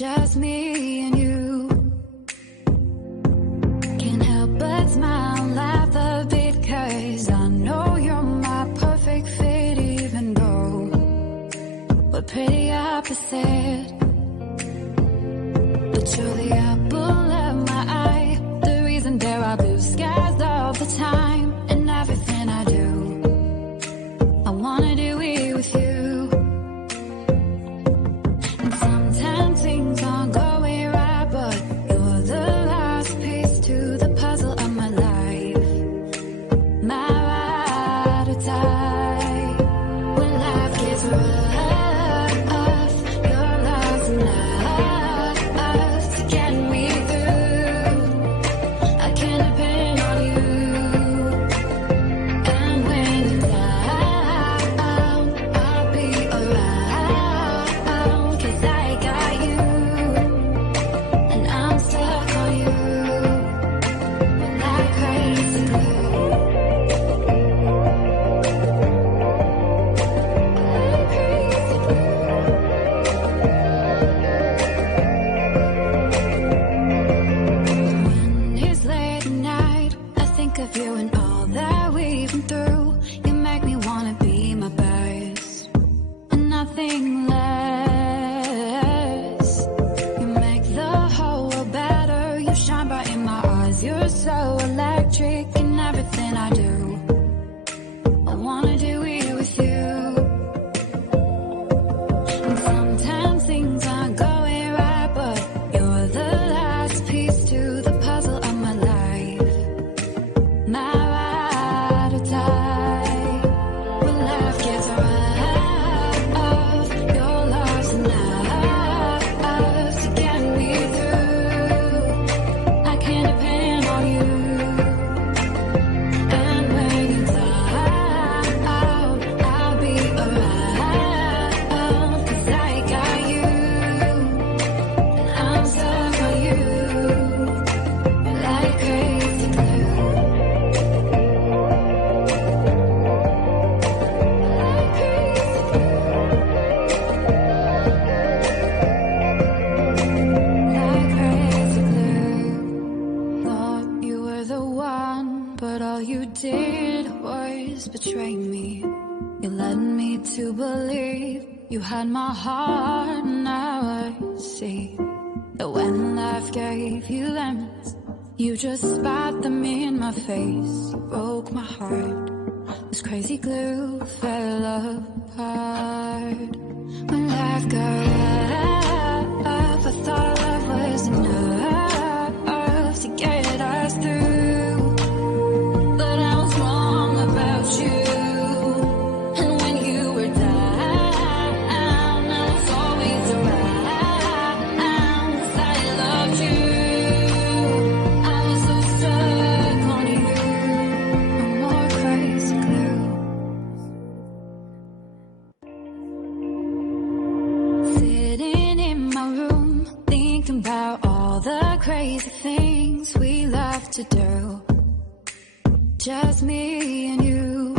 just me and you. Can't help but smile, laugh a bit, 'cause I know you're my perfect fit, even though we're pretty opposite. But you're the apple of my eye, the reason there are blue skies all the time. And everything I do, I wanna do it with you. And sometimes things aren't going right, but you're the last piece to the puzzle of my life. My ride or die. When life gets rough, your love's enough to get me through. I can depend on you. And when you're down, I'll be around, 'cause I got you, and I'm stuck on you like crazy glue. When it's late at night, I think of you and all that we've been through. You make me wanna be my best and nothing less. You make the whole world better. You shine bright in my eyes. You're so electric in everything I do. I wanna do it with you. And sometimes things aren't going right, but you're the last piece to the puzzle of my life. My ride or die. When life gets rough, your love's enough to get me through. I can depend on you. And when you're down, I'll be around, 'cause I got you, and I'm stuck on you like crazy glue. Like crazy glue. Thought you were the one, but all you did was betray me. You led me to believe you had my heart. Now I see that when life gave you lemons, you just spat them in my face. You broke my heart. This crazy glue fell apart. When life got rough, I thought love was enough to get us through. But I was wrong about you. And when you were down, I was always around, 'cause I loved you. I was so stuck on you. No more crazy glue. Sitting in my room, thinking about all the crazy things we love to do. Just me and you.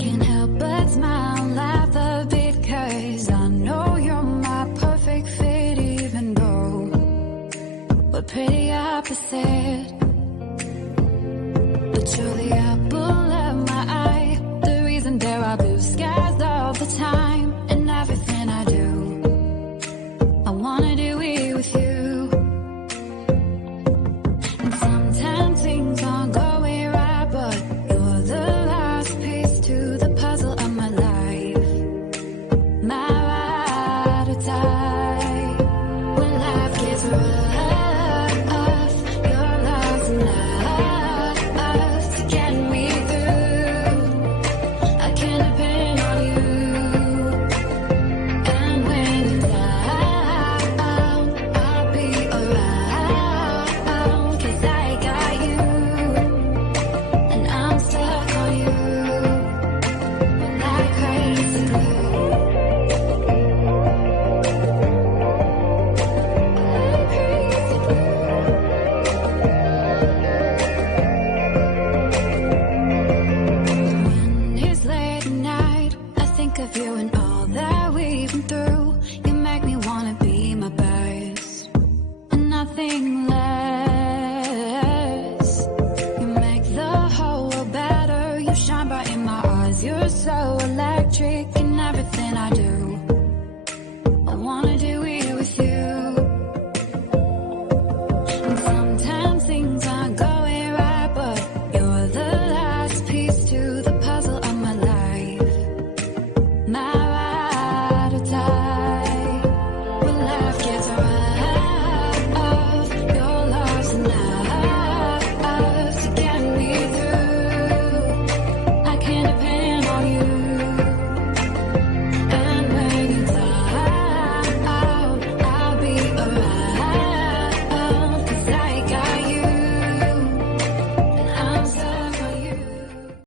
Can't help but smile, laugh a bit, 'cause I know you're my perfect fit, even though we're pretty opposite.